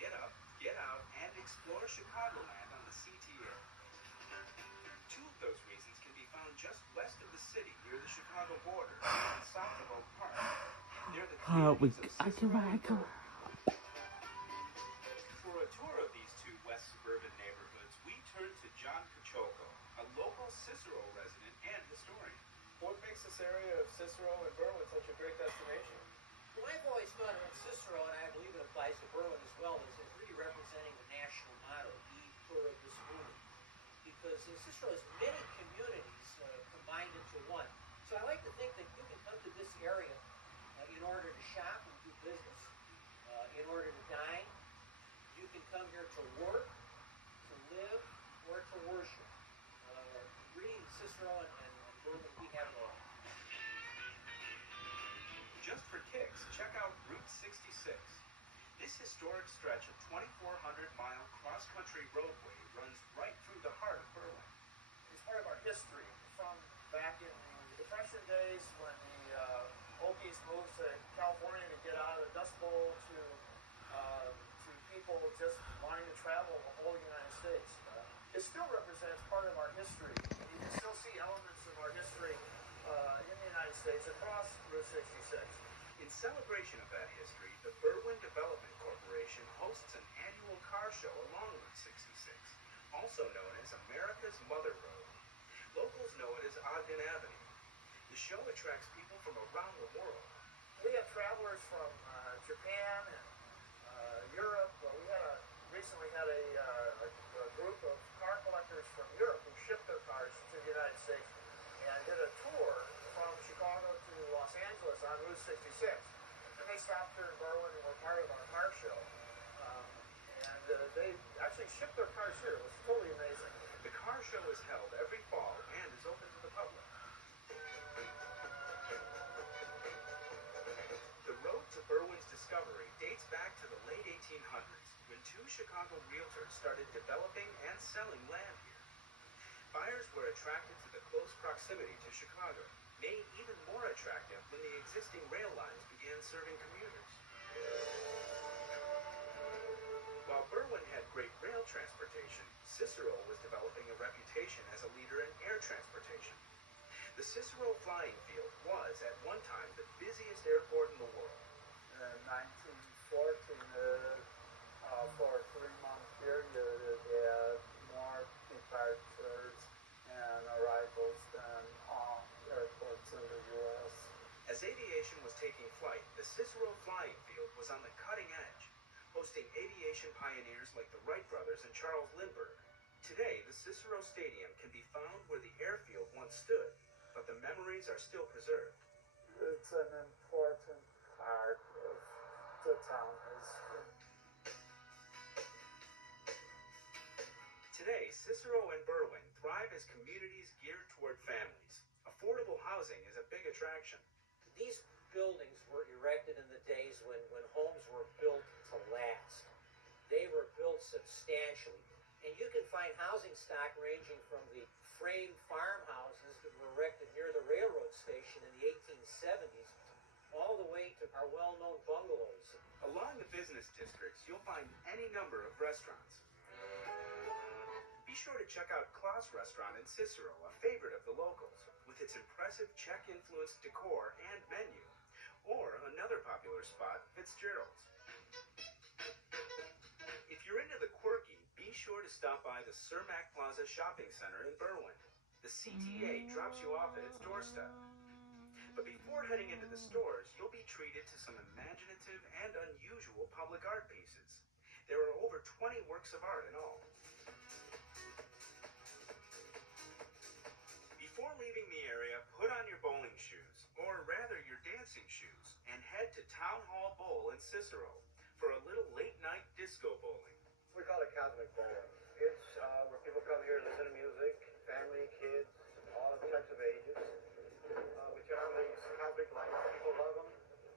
Get up, get out, and explore Chicagoland on the CTA. Two of those reasons can be found just west of the city near the Chicago border and south of Oak Park. They're the communities of Cicero and Berwyn. For a tour of these two west suburban neighborhoods, we turn to John Cacioppo, a local Cicero resident and historian. What makes this area of Cicero and Berwyn such a great destination? Well, I've always found that Cicero, and I believe it applies to Berwyn as well, is really representing the national motto, E Pluribus Unum. Because Cicero has many communities combined into one. So I like to think that you can come to this area in order to shop and do business, in order to dine. You can come here to work, to live, or to worship. Reading Cicero and Berwyn, we have it all. Just for kicks, check out Route 66. This historic stretch of 2,400-mile cross-country roadway runs right through the heart of Berwyn. It's part of our history from back in the Depression days when the Okies moved to California to get out of the Dust Bowl to people just wanting to travel the whole United States. It still represents part of our history. You can still see elements of our history in the United States across Route 66. In celebration of that history, the Berwyn Development Corporation hosts an annual car show along Route 66, also known as America's Mother Road. Locals know it as Ogden Avenue. The show attracts people from around the world. We have travelers from Japan and Europe. We recently had a group of car collectors from Europe who shipped their cars to the United States and did a tour from Chicago to Los Angeles on Route 66. And they stopped here in Berwyn and were part of our car show. And they actually shipped their cars here. It was totally amazing. The car show is held every fall and is open to the public. The road to Berwyn's discovery dates back to the late 1800s when two Chicago realtors started developing and selling land here. Buyers were attracted to the close proximity to Chicago, made even more attractive when the existing rail lines began serving commuters. While Berwyn had great rail transportation, Cicero was developing a reputation as a leader in air transportation. The Cicero Flying Field was, at one time, the busiest airport in the world. In 1914, for a 3-month period, they had more departures and arrivals than all airports in the U.S. As aviation was taking flight, the Cicero Flying Field was on the cutting edge, hosting aviation pioneers like the Wright brothers and Charles Lindbergh. Today, the Cicero Stadium can be found where the airfield once stood, but the memories are still preserved. It's an important part of the town history. Today, Cicero and Berwyn thrive as communities geared toward families. Affordable housing is a big attraction. These buildings were erected in the days when homes were built to last. They were built substantially. And you can find housing stock ranging from the frame farmhouses that were erected near the railroad station in the 1870s, all the way to our well-known bungalows. Along the business districts, you'll find any number of restaurants. Be sure to check out Klaus Restaurant in Cicero, a favorite of the locals, with its impressive Czech-influenced decor and menu. Or another popular spot, Fitzgerald's. If you're into the quirky, be sure to stop by the Cermak Plaza Shopping Center in Berwyn. The CTA drops you off at its doorstep. But before heading into the stores, you'll be treated to some imaginative and unusual public art pieces. There are over 20 works of art in all. Before leaving the area, put on your bowling shoes, or rather your dancing shoes, and head to Town Hall Bowl in Cicero for a little late-night disco bowling. We call it Cosmic Bowling. It's where people come here to listen to music, family, kids, all types of ages. We turn on these cosmic lights. People love them.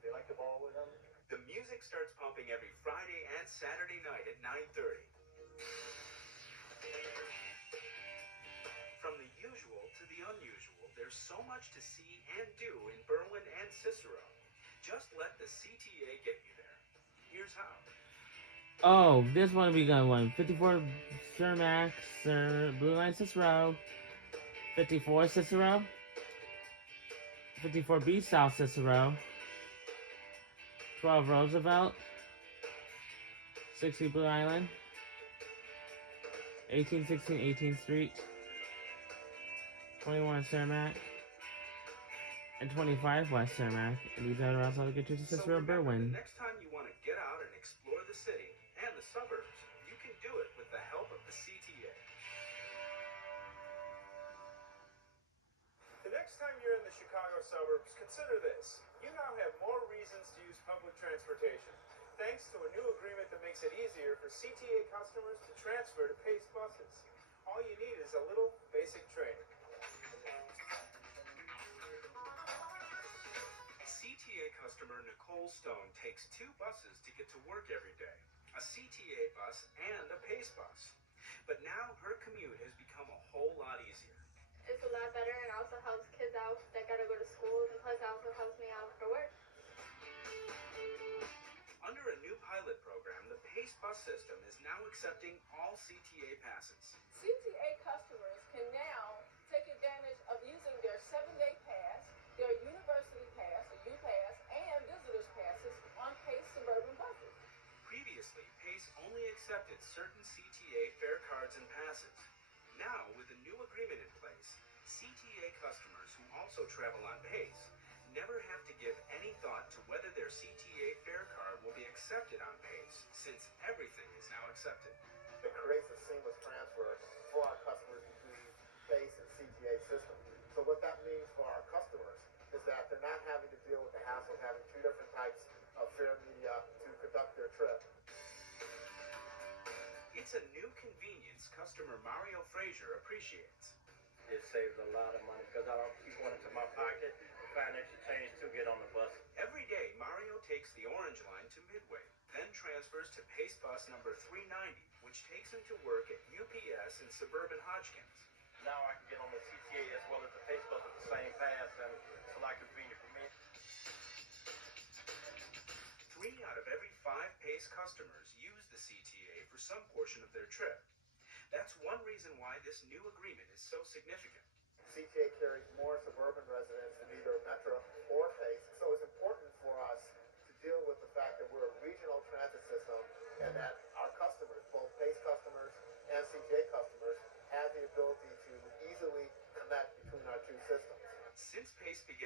They like to bowl with them. The music starts pumping every Friday and Saturday night at 9:30. From the usual to the unusual, there's so much to see and do in Berwyn and Cicero. Just let the CTA get you there. Here's how. Oh, this one we got one. 54 Cermak, Blue Line Cicero. 54 Cicero. 54B South Cicero. 12 Roosevelt. 60 Blue Island. 1816 18th Street. 21 Cermak. And 25 West Cermak. And these are also get to Cicero Berwyn. The next time you want to get out and explore the city and the suburbs, you can do it with the help of the CTA. The next time you're in the Chicago suburbs, consider this. You now have more reasons to use public transportation, thanks to a new agreement that makes it easier for CTA customers to transfer to PACE buses. All you need is a little basic training. CTA customer Nicole Stone takes 2 buses to get to work every day, a CTA bus and a PACE bus. But now her commute has become a whole lot easier. It's a lot better and also helps kids out that gotta go to school, and plus it also helps me out for work. Under a new pilot program, the PACE bus system is now accepting all CTA passes. CTA customers can now take advantage of using their 7-day pass, their university pass, or UPass, and visitors passes on PACE suburban buses. Previously, PACE only accepted certain CTA fare cards and passes. Now, with a new agreement in place, CTA customers who also travel on PACE never have to give any thought to whether their CTA fare card will be accepted on PACE, since everything is now accepted. It creates a seamless transfer for our customers between PACE and CTA systems. So what that means for our customers is that they're not having to deal with the hassle of having 2 different types of fare media to conduct their trip. It's a new convenience customer Mario Frazier appreciates. It saves a lot of money because I don't keep going into my pocket to find extra change to get on the bus. Every day, Mario takes the Orange Line to Midway, then transfers to PACE bus number 390, which takes him to work at UPS in suburban Hodgkins. Now I can get on the CTA as well as the PACE bus with the same pass, and it's a lot convenient for me. 3 out of every 5 PACE customers use the CTA for some portion of their trip. That's one reason why this new agreement is so significant. CTA carries more suburban residents than either Metro or PACE, so it's important for us to deal with the fact that we're a regional transit system and that our customers, both PACE customers and CTA customers, have the ability to easily connect between our 2 systems. Since PACE began